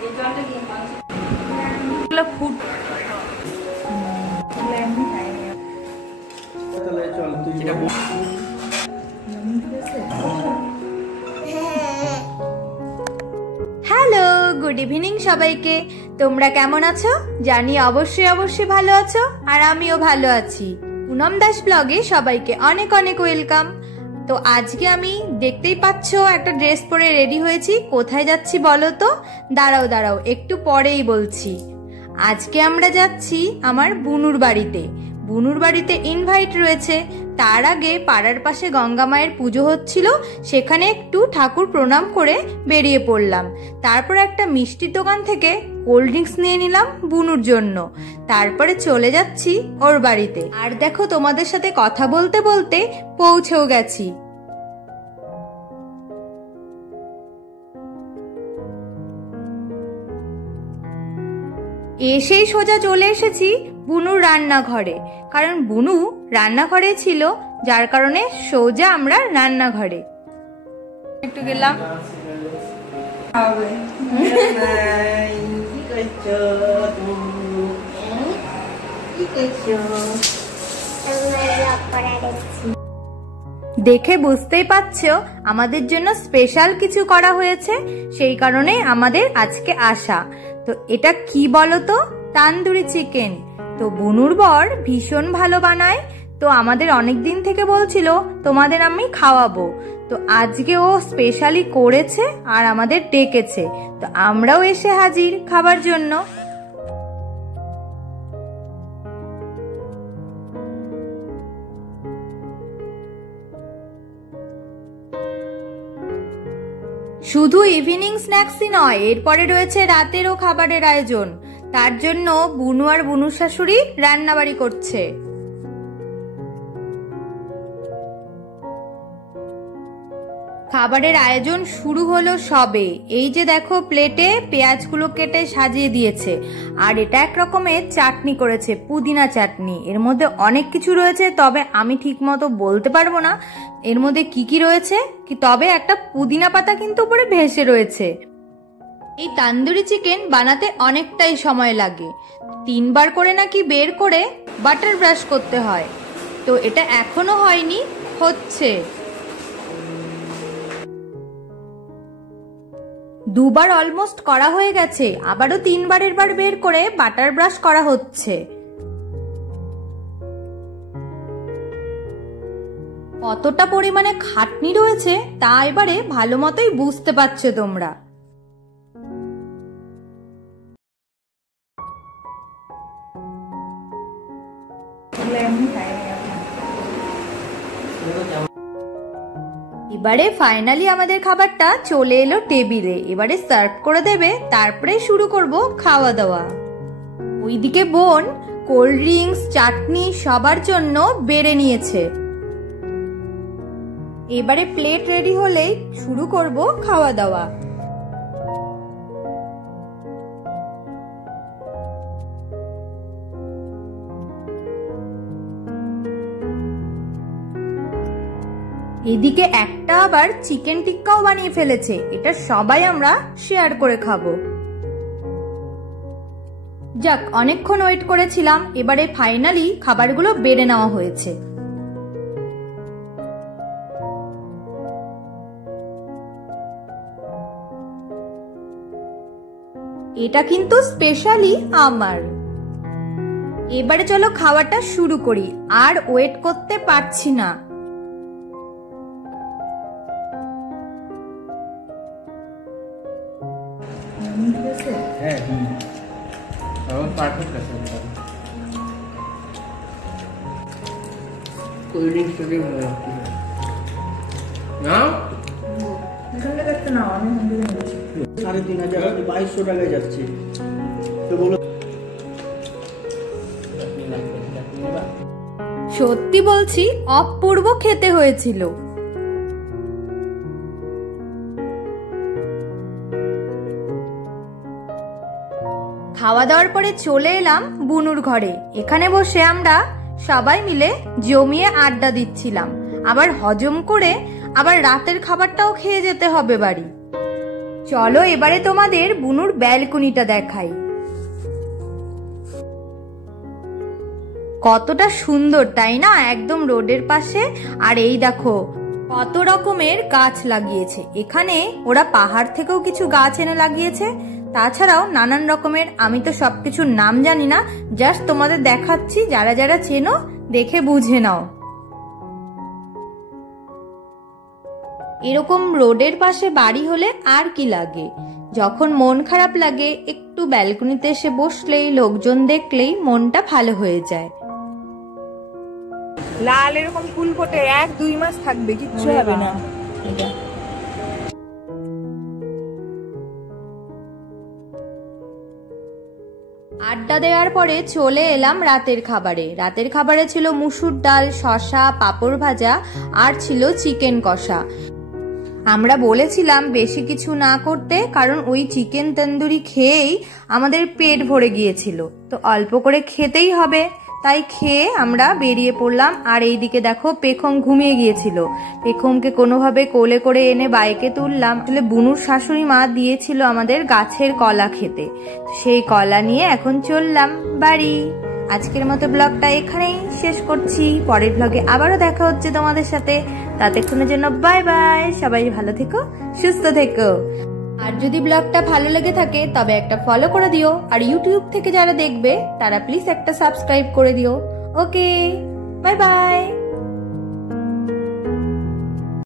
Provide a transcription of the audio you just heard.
Food hello, good evening সবাইকে। তোমরা কেমন আছো? জানি অবশ্যই ভালো আছো, আর আমিও ভালো আছি। পুনম দাস ব্লগে সবাইকে অনেক অনেক ওয়েলকাম। তো আজকে আমি দেখতেই পাচ্ছ একটা ড্রেস পরে রেডি হয়েছি। কোথায় যাচ্ছি বলো তো? দাঁড়াও একটু পরেই বলছি। আজকে আমরা যাচ্ছি আমার বুনুর বাড়িতে। বুনুর বাড়িতে ইনভাইট রয়েছে। তার আগে পাড়ার পাশে গঙ্গা মায়ের পুজো হচ্ছিল, সেখানে একটু ঠাকুর প্রণাম করে বেরিয়ে পড়লাম। তারপর একটা মিষ্টির দোকান থেকে কোল্ড ড্রিঙ্কস নিয়ে নিলাম বুনুর জন্য। তারপরে চলে যাচ্ছি ওর বাড়িতে। আর দেখো, তোমাদের সাথে কথা বলতে বলতে পৌঁছেও গেছি। এসেই সোজা চলে এসেছি বুনুর রান্নাঘরে, কারণ বুনু রান্নাঘরে ছিল, যার কারণে সোজা আমরা রান্নাঘরে একটু গেলাম। দেখে বুঝতেই পারছো আমাদের জন্য স্পেশাল কিছু করা হয়েছে, সেই কারণে আমাদের আজকে আসা। তো এটা কি বলো তো? তান্দুরি চিকেন। তো বুনুর বর ভীষণ ভালো বানায়, তো আমাদের অনেক দিন থেকে বলছিল তোমাদের আমি খাওয়াবো। তো আজকে ও স্পেশালি করেছে আর আমাদের ডেকেছে, তো আমরাও এসে হাজির খাবার জন্য। শুধু ইভিনিং স্ন্যাক্সই নয়, এরপরে রয়েছে রাতেরও খাবারের আয়োজন। তার জন্য বুনু আর বুনুর শাশুড়ি রান্নাবাড়ি করছে। খাবারের আয়োজন শুরু হলো সবে। এই যে দেখো, প্লেটে পেঁয়াজগুলো কেটে সাজিয়ে দিয়েছে, আর এটা এক রকমের চাটনি করেছে, পুদিনা চাটনি। এর মধ্যে অনেক কিছু রয়েছে, তবে আমি ঠিক মতো বলতে পারবো না এর মধ্যে কি কি রয়েছে, তবে একটা পুদিনা পাতা কিন্তু উপরে ভেসে রয়েছে। এই তান্দুরি চিকেন বানাতে অনেকটাই সময় লাগে। 3 বার করে নাকি বের করে বাটার ব্রাশ করতে হয়। তো এটা এখনো হয়নি, হচ্ছে। 2 বার অলমোস্ট করা হয়ে গেছে, আবারও 3 বারের বার বের করে বাটার ব্রাশ করা হচ্ছে। কতটা পরিমাণে খাটনি রয়েছে তা এবারে ভালো মতোই বুঝতে পারছো তোমরা। এবারে ফাইনালি আমাদের খাবারটা চলে এলো টেবিলে। এবারে সার্ভ করে দেবে, তারপরে শুরু করব খাওয়া দাওয়া। ওইদিকে বোন কোল্ড ড্রিঙ্কস, চাটনি সবার জন্য বেড়ে নিয়েছে। এবারে প্লেট রেডি হলেই শুরু করব খাওয়া দাওয়া। এদিকে একটা আবার চিকেন টিক্কাও বানিয়ে ফেলেছে, এটা সবাই আমরা শেয়ার করে খাবো। যাক, অনেকক্ষণ ওয়েট করেছিলাম, এবারে ফাইনালি খাবারগুলো বেড়ে নেওয়া হয়েছে। এটা কিন্তু স্পেশালি আমার। এবারে চলো খাওয়াটা শুরু করি, আর ওয়েট করতে পারছি না। কোল্ড ড্রিঙ্কস থেকে ভালো লাগছে না? এখানে দেখতে না, আমি 3500 2200 টাকায় যাচ্ছে। তো বলো, সত্যি বলছি অপূর্ব খেতে হয়েছিল। খাওয়া দাওয়ার পরে চলে এলাম বুনুর ঘরে। এখানে বসে আমরা সবাই মিলে জমিয়ে আড্ডা দিচ্ছিলাম। আবার হজম করে আবার রাতের খাবারটাও খেয়ে যেতে হবে বাড়ি। চলো এবারে তোমাদের বুনুর ব্যালকনিটা দেখাই। কতটা সুন্দর তাই না, একদম রোডের পাশে। আর এই দেখো কত রকমের গাছ লাগিয়েছে এখানে, ওরা পাহাড় থেকেও কিছু গাছ এনে লাগিয়েছে, তাছাড়াও নানান রকমের, আমি তো সবকিছুর নাম জানি না, জাস্ট তোমাদের দেখাচ্ছি, যারা যারা চেনো দেখে বুঝে নাও। এরকম রোডের পাশে বাড়ি হলে আর কি লাগে, যখন মন খারাপ লাগে একটু ব্যালকনিতে এসে বসলেই, লোকজন দেখলেই মনটা ভালো হয়ে যায়। লাল এরকম ফুল ফোটে 1-2 মাস থাকবে, কিচ্ছু হবে না। আড্ডা দেওয়ার পরে চলে এলাম রাতের খাবারে। রাতের খাবারে ছিল মুসুর ডাল, শসা, পাঁপড় ভাজা আর ছিল চিকেন কষা। আমরা বলেছিলাম বেশি কিছু না করতে, কারণ ওই চিকেন তন্দুরি খেয়েই আমাদের পেট ভরে গিয়েছিল, তো অল্প করে খেতেই হবে, তাই খেয়ে আমরা বেরিয়ে পড়লাম। আর এইদিকে দেখো পেখম ঘুমিয়ে গিয়েছিল, পেখমকে কোনোভাবে কোলে করে এনে বাইকে তুললাম। আসলে বুনুর শাশুড়ি মা দিয়েছিল আমাদের গাছের কলা খেতে, সেই কলা নিয়ে এখন চললাম বাড়ি। আজকের মতো ব্লগটা এখানেই শেষ করছি, পরের ব্লগে আবারও দেখা হচ্ছে তোমাদের সাথে। ততক্ষণের জন্য বাই বাই, সবাই ভালো থেকো, সুস্থ থেকো। আর যদি ব্লগটা ভালো লেগে থাকে তবে একটা ফলো করে দিও, আর ইউটিউব থেকে যারা দেখবে তারা প্লিজ একটা সাবস্ক্রাইব করে দিও। ওকে, বাই বাই।